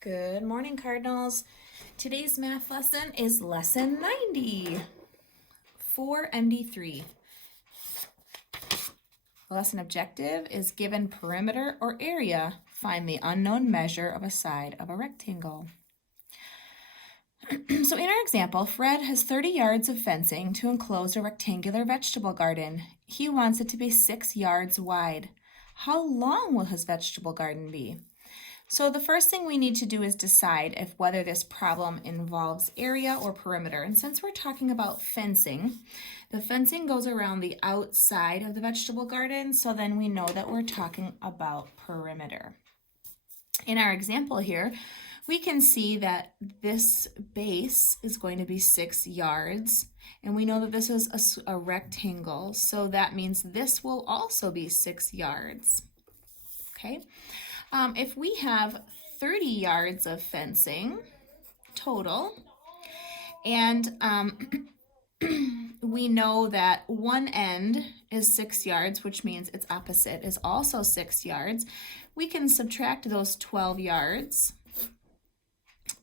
Good morning, Cardinals. Today's math lesson is lesson 90, 4.MD.3. The lesson objective is given perimeter or area, find the unknown measure of a side of a rectangle. So in our example, Fred has 30 yards of fencing to enclose a rectangular vegetable garden. He wants it to be 6 yards wide. How long will his vegetable garden be? So the first thing we need to do is decide if whether this problem involves area or perimeter. And since we're talking about fencing, the fencing goes around the outside of the vegetable garden, so then we know that we're talking about perimeter. In our example here, we can see that this base is going to be 6 yards, and we know that this is a rectangle, so that means this will also be 6 yards. Okay. If we have 30 yards of fencing total, and we know that one end is 6 yards, which means its opposite is also 6 yards, we can subtract those 12 yards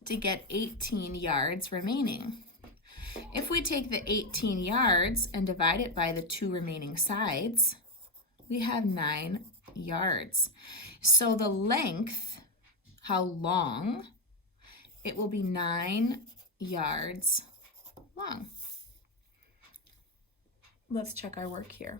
to get 18 yards remaining. If we take the 18 yards and divide it by the 2 remaining sides, we have 9 yards. So the length, how long, it will be 9 yards long. Let's check our work here.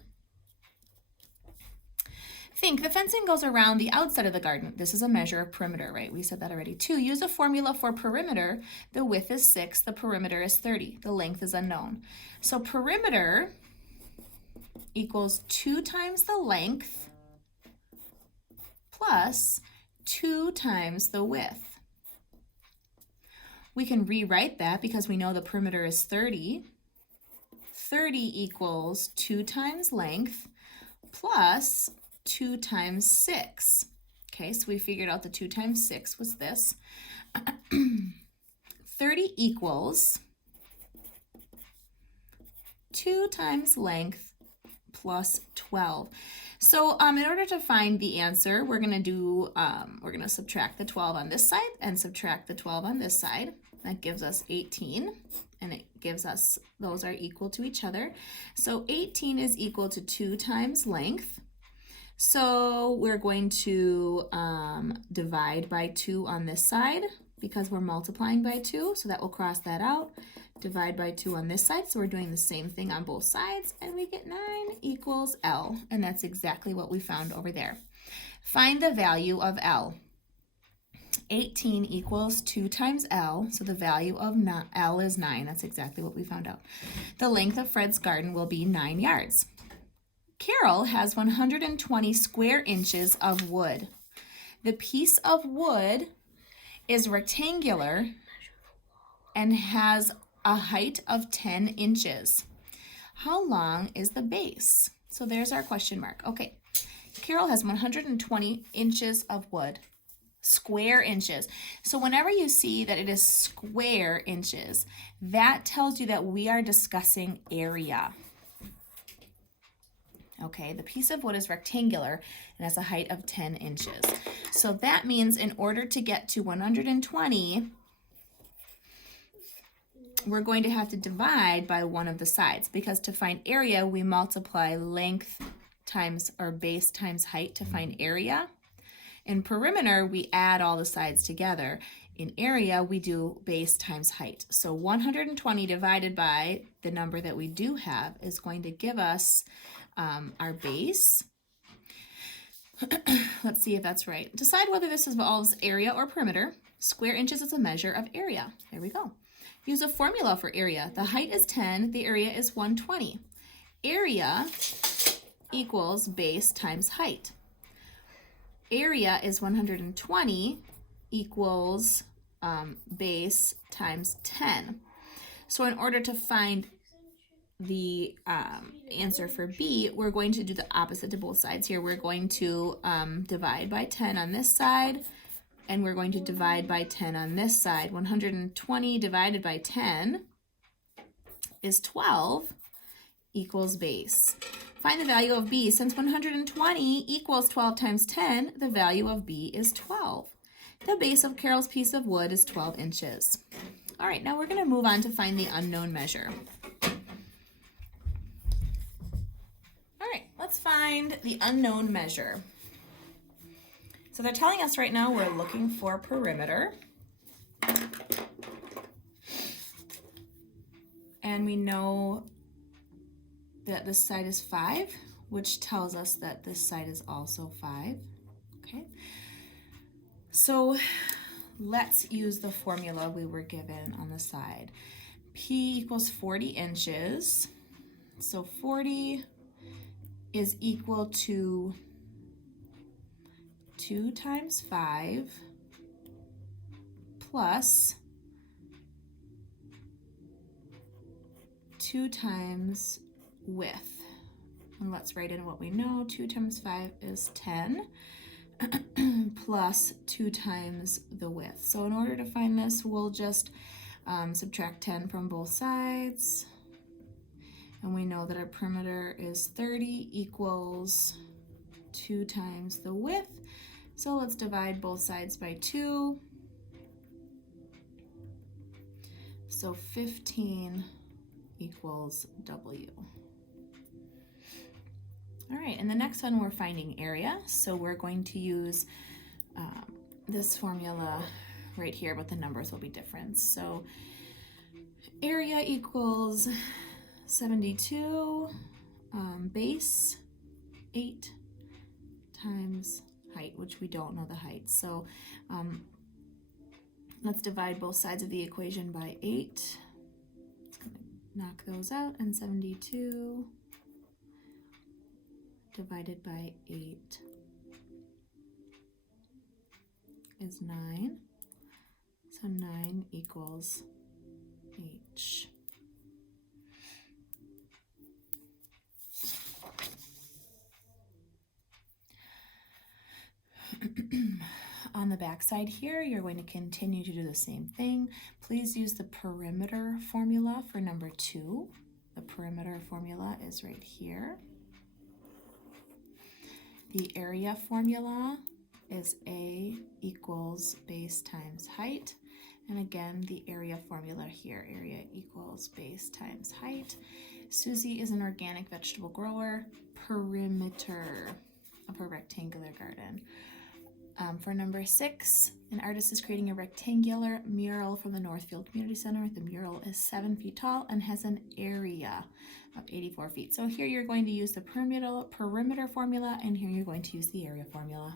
Think the fencing goes around the outside of the garden. This is a measure of perimeter, right? We said that already. 2, use a formula for perimeter. The width is 6, the perimeter is 30. The length is unknown. So perimeter equals 2 times the length plus 2 times the width. We can rewrite that because we know the perimeter is 30. 30 equals 2 times length plus 2 times 6. Okay, so we figured out the 2 times 6 was this. 30 equals 2 times length plus 12. So in order to find the answer, we're going to subtract the 12 on this side and subtract the 12 on this side. That gives us 18, and it gives us, those are equal to each other. So 18 is equal to 2 times length. So we're going to divide by 2 on this side because we're multiplying by 2, so that will cross that out. Divide by 2 on this side, so we're doing the same thing on both sides, and we get 9 equals L, and that's exactly what we found over there. Find the value of L. 18 equals 2 times L, so the value of L is 9. That's exactly what we found out. The length of Fred's garden will be 9 yards. Carol has 120 square inches of wood. The piece of wood is rectangular and has a height of 10 inches. How long is the base? So there's our question mark. Okay, Carol has 120 inches of wood, square inches. So whenever you see that it is square inches, that tells you that we are discussing area. Okay, the piece of wood is rectangular and has a height of 10 inches. So that means in order to get to 120, we're going to have to divide by one of the sides, because to find area, we multiply length times, or base times height to find area. In perimeter, we add all the sides together. In area, we do base times height. So 120 divided by the number that we do have is going to give us our base. Let's see if that's right. Decide whether this involves area or perimeter. Square inches is a measure of area. There we go. Use a formula for area. The height is 10, the area is 120. Area equals base times height. Area is 120 equals base times 10. So in order to find the answer for B, we're going to do the opposite to both sides here. We're going to divide by 10 on this side, and we're going to divide by 10 on this side. 120 divided by 10 is 12 equals base. Find the value of B. Since 120 equals 12 times 10, the value of B is 12. The base of Carol's piece of wood is 12 inches. All right, now we're going to move on to find the unknown measure. All right, let's find the unknown measure. So they're telling us right now we're looking for perimeter. And we know that this side is 5, which tells us that this side is also 5. Okay. So let's use the formula we were given on the side. P equals 40 inches. So 40 is equal to 2 times 5 plus 2 times width. And let's write in what we know. 2 times 5 is 10 plus 2 times the width. So in order to find this, we'll just subtract 10 from both sides. And we know that our perimeter is 30 equals 2 times the width. So let's divide both sides by 2. So 15 equals W. All right, and the next one we're finding area. So we're going to use this formula right here, but the numbers will be different. So area equals 72 base 8 times height, which we don't know the height. So let's divide both sides of the equation by 8. It's going to knock those out, and 72 divided by 8 is 9. So 9 equals H. On the back side here, you're going to continue to do the same thing. Please use the perimeter formula for number 2. The perimeter formula is right here. The area formula is A equals base times height. And again, the area formula here, area equals base times height. Susie is an organic vegetable grower. Perimeter of her rectangular garden. For number 6, an artist is creating a rectangular mural from the Northfield Community Center. The mural is 7 feet tall and has an area of 84 feet. So here you're going to use the perimeter formula, and here you're going to use the area formula.